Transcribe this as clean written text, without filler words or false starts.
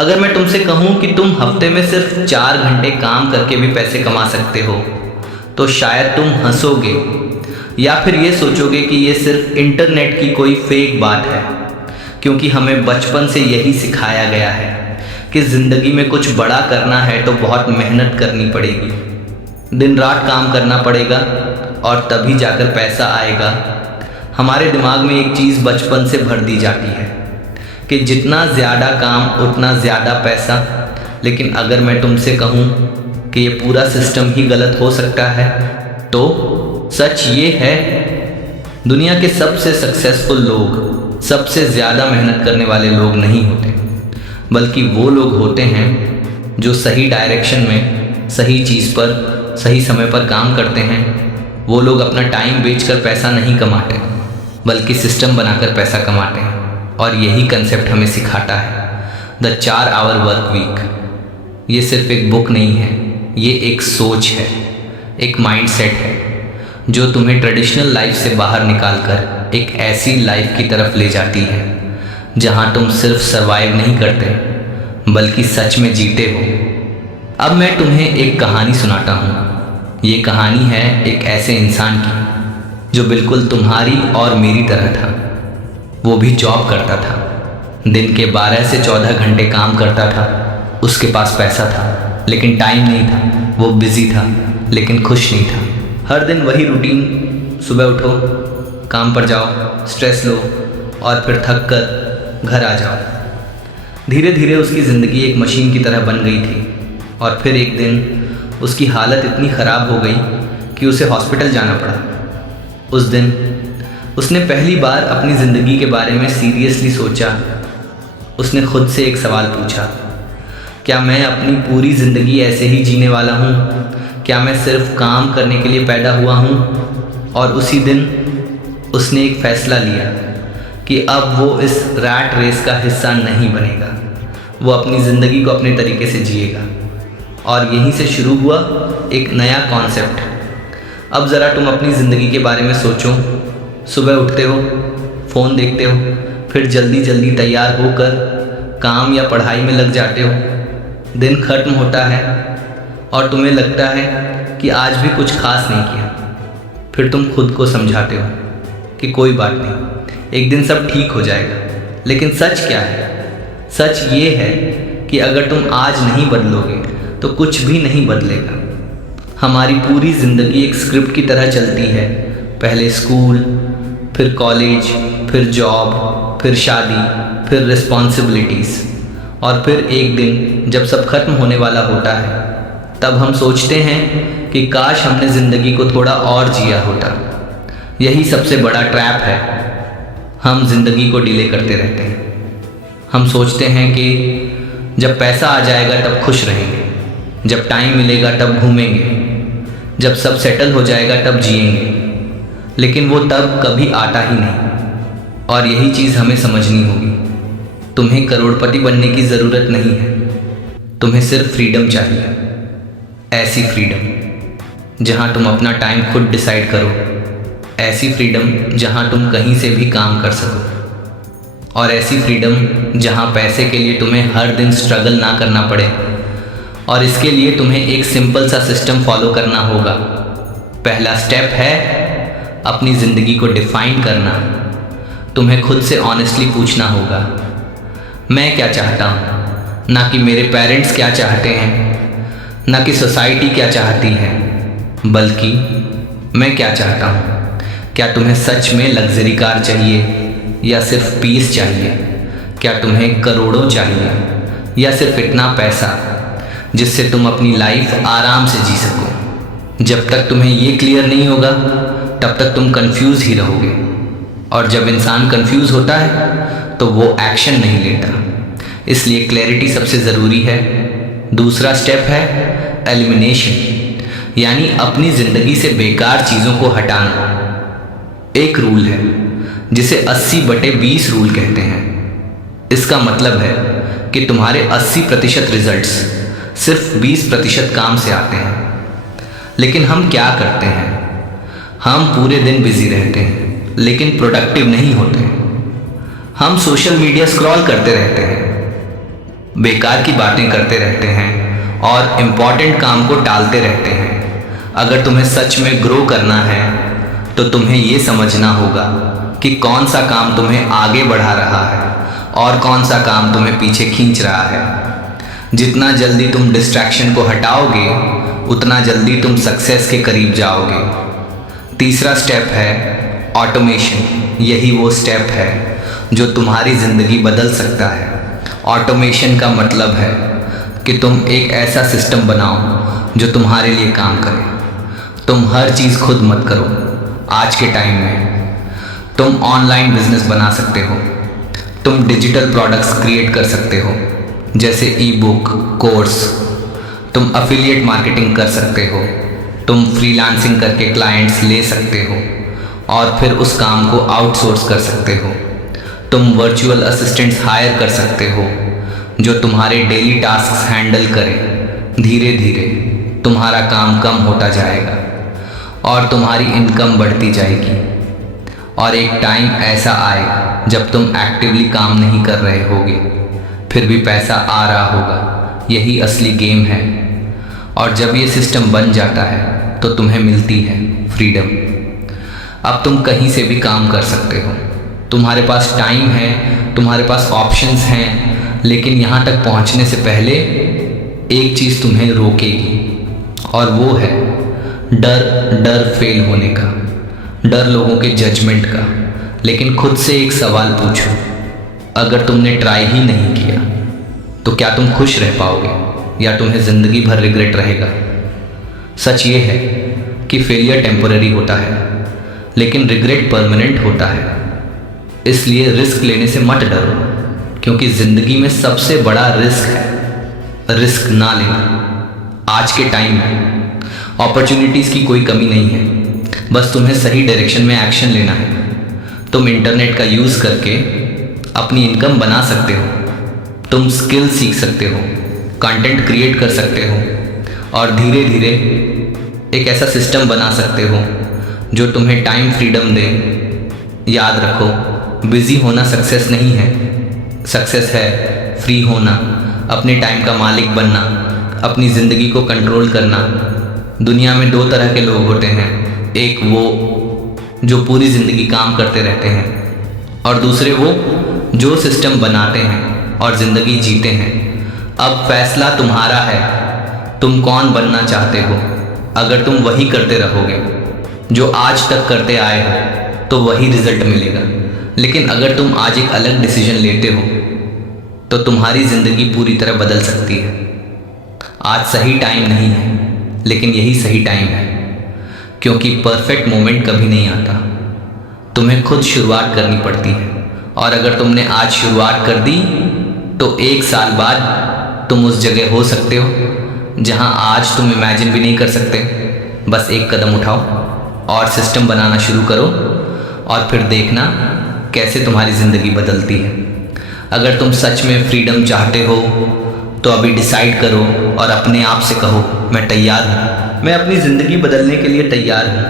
अगर मैं तुमसे कहूँ कि तुम हफ्ते में सिर्फ 4 घंटे काम करके भी पैसे कमा सकते हो तो शायद तुम हंसोगे या फिर ये सोचोगे कि ये सिर्फ इंटरनेट की कोई फेक बात है, क्योंकि हमें बचपन से यही सिखाया गया है कि ज़िंदगी में कुछ बड़ा करना है तो बहुत मेहनत करनी पड़ेगी, दिन रात काम करना पड़ेगा और तभी जाकर पैसा आएगा। हमारे दिमाग में एक चीज़ बचपन से भर दी जाती है कि जितना ज़्यादा काम उतना ज़्यादा पैसा। लेकिन अगर मैं तुमसे कहूँ कि ये पूरा सिस्टम ही गलत हो सकता है तो सच ये है, दुनिया के सबसे सक्सेसफुल लोग सबसे ज़्यादा मेहनत करने वाले लोग नहीं होते, बल्कि वो लोग होते हैं जो सही डायरेक्शन में सही चीज़ पर सही समय पर काम करते हैं। वो लोग अपना टाइम बेचकर पैसा नहीं कमाते, बल्कि सिस्टम बनाकर पैसा कमाते हैं। और यही कंसेप्ट हमें सिखाता है द 4 आवर वर्क वीक। ये सिर्फ एक बुक नहीं है, ये एक सोच है, एक माइंडसेट है जो तुम्हें ट्रेडिशनल लाइफ से बाहर निकालकर एक ऐसी लाइफ की तरफ ले जाती है जहां तुम सिर्फ सर्वाइव नहीं करते बल्कि सच में जीते हो। अब मैं तुम्हें एक कहानी सुनाता हूँ। ये कहानी है एक ऐसे इंसान की जो बिल्कुल तुम्हारी और मेरी तरह था। वो भी जॉब करता था, दिन के 12 से 14 घंटे काम करता था। उसके पास पैसा था लेकिन टाइम नहीं था। वो बिजी था लेकिन खुश नहीं था। हर दिन वही रूटीन, सुबह उठो, काम पर जाओ, स्ट्रेस लो और फिर थक कर घर आ जाओ। धीरे धीरे उसकी ज़िंदगी एक मशीन की तरह बन गई थी और फिर एक दिन उसकी हालत इतनी ख़राब हो गई कि उसे हॉस्पिटल जाना पड़ा। उस दिन उसने पहली बार अपनी ज़िंदगी के बारे में सीरियसली सोचा। उसने खुद से एक सवाल पूछा, क्या मैं अपनी पूरी ज़िंदगी ऐसे ही जीने वाला हूँ? क्या मैं सिर्फ काम करने के लिए पैदा हुआ हूँ? और उसी दिन उसने एक फ़ैसला लिया कि अब वो इस रैट रेस का हिस्सा नहीं बनेगा। वो अपनी ज़िंदगी को अपने तरीके से जिएगा। और यहीं से शुरू हुआ एक नया कॉन्सेप्ट। अब ज़रा तुम अपनी ज़िंदगी के बारे में सोचो। सुबह उठते हो, फ़ोन देखते हो, फिर जल्दी जल्दी तैयार होकर काम या पढ़ाई में लग जाते हो। दिन ख़त्म होता है और तुम्हें लगता है कि आज भी कुछ खास नहीं किया। फिर तुम खुद को समझाते हो कि कोई बात नहीं, एक दिन सब ठीक हो जाएगा। लेकिन सच क्या है? सच ये है कि अगर तुम आज नहीं बदलोगे तो कुछ भी नहीं बदलेगा। हमारी पूरी ज़िंदगी एक स्क्रिप्ट की तरह चलती है। पहले स्कूल, फिर कॉलेज, फिर जॉब, फिर शादी, फिर रिस्पॉन्सिबिलिटीज़, और फिर एक दिन जब सब खत्म होने वाला होता है तब हम सोचते हैं कि काश हमने ज़िंदगी को थोड़ा और जिया होता। यही सबसे बड़ा ट्रैप है। हम ज़िंदगी को डिले करते रहते हैं। हम सोचते हैं कि जब पैसा आ जाएगा तब खुश रहेंगे, जब टाइम मिलेगा तब घूमेंगे, जब सब सेटल हो जाएगा तब जिएंगे। लेकिन वो तब कभी आता ही नहीं। और यही चीज़ हमें समझनी होगी। तुम्हें करोड़पति बनने की ज़रूरत नहीं है, तुम्हें सिर्फ फ्रीडम चाहिए। ऐसी फ्रीडम जहाँ तुम अपना टाइम खुद डिसाइड करो, ऐसी फ्रीडम जहाँ तुम कहीं से भी काम कर सको, और ऐसी फ्रीडम जहाँ पैसे के लिए तुम्हें हर दिन स्ट्रगल ना करना पड़े। और इसके लिए तुम्हें एक सिंपल सा सिस्टम फॉलो करना होगा। पहला स्टेप है अपनी ज़िंदगी को डिफ़ाइन करना। तुम्हें खुद से ऑनेस्टली पूछना होगा, मैं क्या चाहता हूँ, ना कि मेरे पेरेंट्स क्या चाहते हैं, ना कि सोसाइटी क्या चाहती है, बल्कि मैं क्या चाहता हूँ। क्या तुम्हें सच में लग्जरी कार चाहिए या सिर्फ पीस चाहिए? क्या तुम्हें करोड़ों चाहिए या सिर्फ इतना पैसा जिससे तुम अपनी लाइफ आराम से जी सको? जब तक तुम्हें ये क्लियर नहीं होगा तब तक तुम कंफ्यूज ही रहोगे। और जब इंसान कंफ्यूज होता है तो वो एक्शन नहीं लेता। इसलिए क्लैरिटी सबसे ज़रूरी है। दूसरा स्टेप है एलिमिनेशन, यानी अपनी ज़िंदगी से बेकार चीज़ों को हटाना। एक रूल है जिसे 80/20 रूल कहते हैं। इसका मतलब है कि तुम्हारे 80% रिजल्ट्स सिर्फ 20% काम से आते हैं। लेकिन हम क्या करते हैं? हम पूरे दिन बिजी रहते हैं लेकिन प्रोडक्टिव नहीं होते। हम सोशल मीडिया स्क्रॉल करते रहते हैं, बेकार की बातें करते रहते हैं और इम्पॉर्टेंट काम को टालते रहते हैं। अगर तुम्हें सच में ग्रो करना है तो तुम्हें ये समझना होगा कि कौन सा काम तुम्हें आगे बढ़ा रहा है और कौन सा काम तुम्हें पीछे खींच रहा है। जितना जल्दी तुम डिस्ट्रैक्शन को हटाओगे उतना जल्दी तुम सक्सेस के करीब जाओगे। तीसरा स्टेप है ऑटोमेशन। यही वो स्टेप है जो तुम्हारी ज़िंदगी बदल सकता है। ऑटोमेशन का मतलब है कि तुम एक ऐसा सिस्टम बनाओ जो तुम्हारे लिए काम करे। तुम हर चीज़ खुद मत करो। आज के टाइम में तुम ऑनलाइन बिजनेस बना सकते हो, तुम डिजिटल प्रोडक्ट्स क्रिएट कर सकते हो जैसे ई बुक, कोर्स, तुम अफिलिएट मार्केटिंग कर सकते हो, तुम फ्रीलांसिंग करके क्लाइंट्स ले सकते हो और फिर उस काम को आउटसोर्स कर सकते हो। तुम वर्चुअल असिस्टेंट्स हायर कर सकते हो जो तुम्हारे डेली टास्क्स हैंडल करें। धीरे धीरे तुम्हारा काम कम होता जाएगा और तुम्हारी इनकम बढ़ती जाएगी और एक टाइम ऐसा आएगा जब तुम एक्टिवली काम नहीं कर रहे होगे फिर भी पैसा आ रहा होगा। यही असली गेम है। और जब ये सिस्टम बन जाता है तो तुम्हें मिलती है फ्रीडम। अब तुम कहीं से भी काम कर सकते हो। तुम्हारे पास टाइम है, तुम्हारे पास ऑप्शंस हैं, लेकिन यहाँ तक पहुँचने से पहले एक चीज़ तुम्हें रोकेगी और वो है डर फेल होने का, डर लोगों के जजमेंट का। लेकिन खुद से एक सवाल पूछो, अगर तुमने ट्राई ही नहीं किया तो क्या तुम खुश रह पाओगे या तुम्हें ज़िंदगी भर रिग्रेट रहेगा? सच ये है कि फेलियर टेम्पररी होता है लेकिन रिग्रेट परमानेंट होता है। इसलिए रिस्क लेने से मत डरो, क्योंकि ज़िंदगी में सबसे बड़ा रिस्क है रिस्क ना लेना। आज के टाइम में अपॉर्चुनिटीज़ की कोई कमी नहीं है, बस तुम्हें सही डायरेक्शन में एक्शन लेना है। तुम इंटरनेट का यूज़ करके अपनी इनकम बना सकते हो, तुम स्किल सीख सकते हो, कंटेंट क्रिएट कर सकते हो और धीरे धीरे एक ऐसा सिस्टम बना सकते हो जो तुम्हें टाइम फ्रीडम दे। याद रखो, बिज़ी होना सक्सेस नहीं है। सक्सेस है फ्री होना, अपने टाइम का मालिक बनना, अपनी ज़िंदगी को कंट्रोल करना। दुनिया में दो तरह के लोग होते हैं, एक वो जो पूरी ज़िंदगी काम करते रहते हैं और दूसरे वो जो सिस्टम बनाते हैं और ज़िंदगी जीते हैं। अब फैसला तुम्हारा है, तुम कौन बनना चाहते हो। अगर तुम वही करते रहोगे जो आज तक करते आए हो तो वही रिज़ल्ट मिलेगा। लेकिन अगर तुम आज एक अलग डिसीजन लेते हो तो तुम्हारी ज़िंदगी पूरी तरह बदल सकती है। आज सही टाइम नहीं है, लेकिन यही सही टाइम है, क्योंकि परफेक्ट मोमेंट कभी नहीं आता। तुम्हें खुद शुरुआत करनी पड़ती है और अगर तुमने आज शुरुआत कर दी तो एक साल बाद तुम उस जगह हो सकते हो जहां आज तुम इमेजिन भी नहीं कर सकते। बस एक कदम उठाओ और सिस्टम बनाना शुरू करो और फिर देखना कैसे तुम्हारी ज़िंदगी बदलती है। अगर तुम सच में फ्रीडम चाहते हो तो अभी डिसाइड करो और अपने आप से कहो, मैं तैयार हूँ, मैं अपनी ज़िंदगी बदलने के लिए तैयार हूँ।